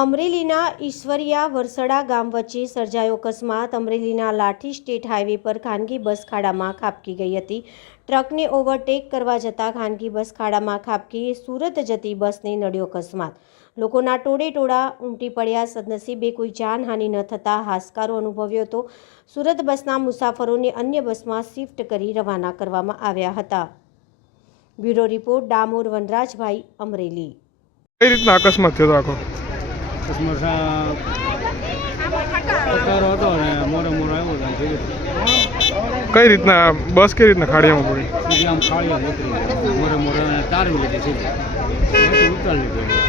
અમરેલીના ઈશ્વરિયા વરસડા ગામ વચ્ચે સર્જાયો અકસ્માત। અમરેલીના લાઠી સ્ટેટ હાઈવે પર ખાનગી બસ ખાડામાં ખાબકી ગઈ હતી। ટ્રકને ઓવરટેક કરવા જતાં ખાનગી બસ ખાડામાં ખાબકી સુરત જતી બસને નડ્યો અકસ્માત। લોકોના ટોળેટોળા ઉમટી પડ્યા। સદનસીબે કોઈ જાનહાનિ ન થતાં હાશકારો અનુભવ્યો હતો। સુરત બસના મુસાફરોને અન્ય બસમાં શિફ્ટ કરી રવાના કરવામાં આવ્યા હતા। Bureau report Damor વનરાજભાઈ, Amreli. કઈ રીતના અકસ્માત થયો આખો? કઈ રીતના બસ કઈ રીતના ખાડિયામાં પડી? આમ ખાડિયા ઉતરી મોરે મોરે તારવી લીધી સીધી ઉતારી લીધી।